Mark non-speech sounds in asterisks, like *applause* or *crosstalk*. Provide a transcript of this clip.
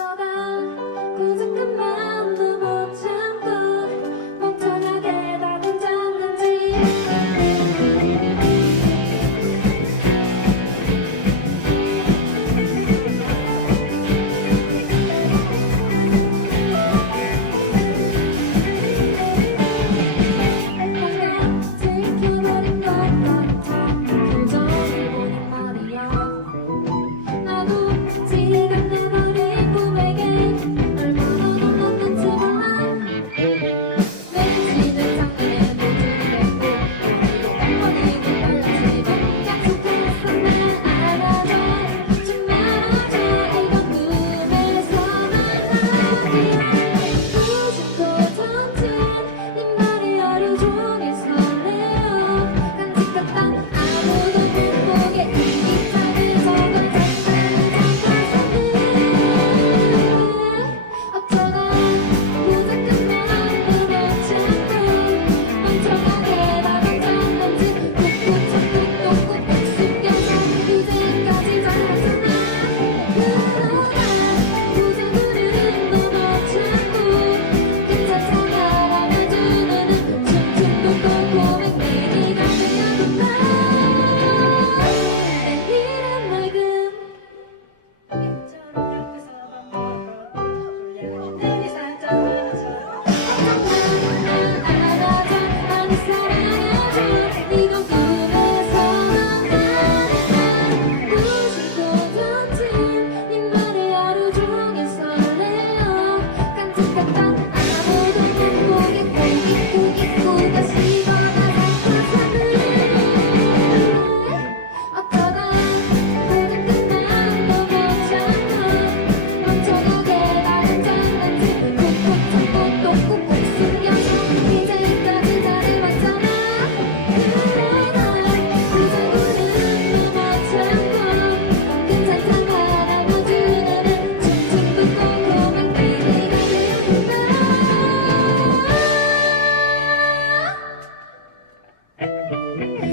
说吧。Thank *laughs* you. Música